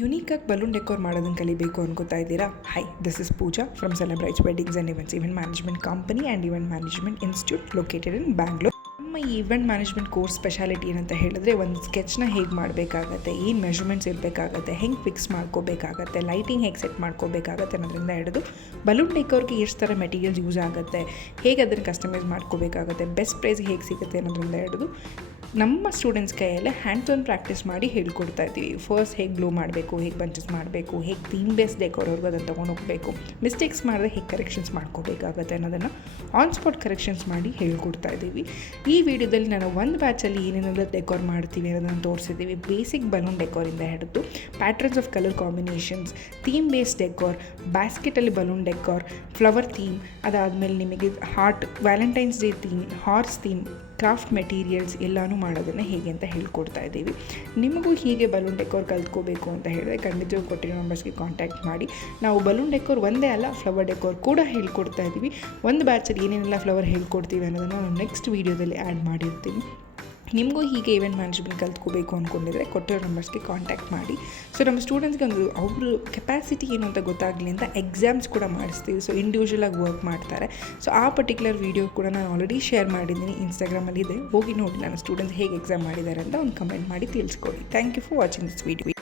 ಯುನೀಕಾಗಿ balloon decor ಮಾಡೋದನ್ನು ಕಲಿಬೇಕು ಅನ್ಕೋತಾ ಇದ್ದೀರಾ? Hi, this is Pooja from celebrites weddings and event management company and event management institute located in Bangalore. ನಮ್ಮ ಈ ಇವೆಂಟ್ ಮ್ಯಾನೇಜ್ಮೆಂಟ್ ಕೋರ್ಸ್ ಸ್ಪೆಷಾಲಿಟಿ ಏನಂತ ಹೇಳಿದ್ರೆ, ಒಂದು ಸ್ಕೆಚ್ನ ಹೇಗೆ ಮಾಡಬೇಕಾಗತ್ತೆ, ಏನು ಮೆಷರ್ಮೆಂಟ್ಸ್ ಇರಬೇಕಾಗತ್ತೆ, ಹೆಂಗೆ ಫಿಕ್ಸ್ ಮಾಡ್ಕೋಬೇಕಾಗತ್ತೆ, ಲೈಟಿಂಗ್ ಹೇಗೆ ಸೆಟ್ ಮಾಡ್ಕೋಬೇಕಾಗತ್ತೆ ಅನ್ನೋದ್ರಿಂದ ಹಿಡಿದು ಬಲೂನ್ ಡೆಕೋರ್ಗೆ ಎಷ್ಟು ಥರ ಮೆಟೀರಿಯಲ್ಸ್ ಯೂಸ್ ಆಗುತ್ತೆ, ಹೇಗೆ ಅದನ್ನು ಕಸ್ಟಮೈಸ್ ಮಾಡ್ಕೋಬೇಕಾಗತ್ತೆ, ಬೆಸ್ಟ್ ಪ್ರೈಸ್ ಹೇಗೆ ಸಿಗುತ್ತೆ ಅನ್ನೋದ್ರಿಂದ ಹಿಡಿದು ನಮ್ಮ ಸ್ಟೂಡೆಂಟ್ಸ್ ಕೈಯಲ್ಲೇ ಹ್ಯಾಂಡ್ಸ್ ಆನ್ ಪ್ರಾಕ್ಟೀಸ್ ಮಾಡಿ ಹೇಳ್ಕೊಡ್ತಾ ಇದ್ದೀವಿ. ಫಸ್ಟ್ ಹೇಗೆ ಗ್ಲೂ ಮಾಡಬೇಕು, ಹೇಗೆ ಬಂಚಸ್ ಮಾಡಬೇಕು, ಹೇಗೆ ಥೀಮ್ ಬೇಸ್ ಡೆಕೋರ್ವರೆಗೂ ಅದನ್ನು ತೊಗೊಂಡು ಹೋಗಬೇಕು, ಮಿಸ್ಟೇಕ್ಸ್ ಮಾಡಿದ್ರೆ ಹೇಗೆ ಕರೆಕ್ಷನ್ಸ್ ಮಾಡ್ಕೋಬೇಕಾಗತ್ತೆ ಅನ್ನೋದನ್ನು ಆನ್ ಸ್ಪಾಟ್ ಕರೆಕ್ಷನ್ಸ್ ಮಾಡಿ ಹೇಳ್ಕೊಡ್ತಾ ಇದ್ದೀವಿ. ಈ ವಿಡಿಯೋದಲ್ಲಿ ನಾನು ಒಂದು ಬ್ಯಾಚಲ್ಲಿ ಏನೇನೆಲ್ಲ ಡೆಕೋರ್ ಮಾಡ್ತೀವಿ ಅನ್ನೋದನ್ನು ತೋರಿಸಿದ್ದೀವಿ. ಬೇಸಿಕ್ ಬಲೂನ್ ಡೆಕೋರಿಂದ ಹಿಡಿದು patterns of colour combinations, theme base decor, ಬ್ಯಾಸ್ಕೆಟಲ್ಲಿ ಬಲೂನ್ ಡೆಕೋರ್, ಫ್ಲವರ್ ಥೀಮ್, ಅದಾದಮೇಲೆ ನಿಮಗೆ heart, Valentine's day theme, horse theme, craft materials ಎಲ್ಲನೂ ಮಾಡೋದನ್ನು ಹೇಗೆ ಅಂತ ಹೇಳ್ಕೊಡ್ತಾ ಇದ್ದೀವಿ. ನಿಮಗೂ ಹೀಗೆ ಬಲೂನ್ ಡೆಕೋರ್ ಕಲ್ತ್ಕೋಬೇಕು ಅಂತ ಹೇಳಿದ್ರೆ ಖಂಡಿತವಾಗಿ ಕೊಟ್ಟಿರೋ ನಂಬರ್ಸ್ಗೆ ಕಾಂಟ್ಯಾಕ್ಟ್ ಮಾಡಿ. ನಾವು ಬಲೂನ್ ಡೆಕೋರ್ ಒಂದೇ ಅಲ್ಲ, ಫ್ಲವರ್ ಡೆಕೋರ್ ಕೂಡ ಹೇಳ್ಕೊಡ್ತಾ ಇದ್ದೀವಿ. ಒಂದು ಬ್ಯಾಚಲ್ಲಿ ಏನೇನೆಲ್ಲ ಫ್ಲವರ್ ಹೇಳ್ಕೊಡ್ತೀವಿ ಅನ್ನೋದನ್ನು ನಾನು ನೆಕ್ಸ್ಟ್ ವೀಡಿಯೋದಲ್ಲಿ ಆ್ಯಡ್ ಮಾಡಿರ್ತೀನಿ. ನಿಮಗೂ ಹೀಗೆ ಇವೆಂಟ್ ಮ್ಯಾನೇಜ್ಮೆಂಟ್ ಕಲ್ತ್ಕೋಬೇಕು ಅಂದ್ಕೊಂಡಿದ್ರೆ ಕೊಟ್ಟಿರೋ ನಂಬರ್ಸ್ಗೆ ಕಾಂಟ್ಯಾಕ್ಟ್ ಮಾಡಿ. ಸೊ ನಮ್ಮ ಸ್ಟೂಡೆಂಟ್ಸ್ಗೆ ಒಂದು ಅವ್ರ ಕೆಪಾಸಿಟಿ ಏನು ಅಂತ ಗೊತ್ತಾಗಲಿ ಅಂತ ಎಕ್ಸಾಮ್ಸ್ ಕೂಡ ಮಾಡಿಸ್ತೀವಿ. ಸೊ ಇಂಡಿವಿಜುವಲಾಗಿ ವರ್ಕ್ ಮಾಡ್ತಾರೆ. ಸೊ ಆ ಪರ್ಟಿಕ್ಯುಲರ್ ವೀಡಿಯೋ ಕೂಡ ನಾನು ಆಲ್ರೆಡಿ ಶೇರ್ ಮಾಡಿದ್ದೀನಿ, ಇನ್ಸ್ಟಾಗ್ರಾಮಲ್ಲಿ ಇದೆ, ಹೋಗಿ ನೋಡಿ ನನ್ನ ಸ್ಟೂಡೆಂಟ್ಸ್ ಹೇಗೆ ಎಕ್ಸಾಮ್ ಮಾಡಿದ್ದಾರೆ ಅಂತ ಒಂದು ಕಮೆಂಟ್ ಮಾಡಿ ತಿಳಿಸ್ಕೊಡಿ. Thank you for watching this video.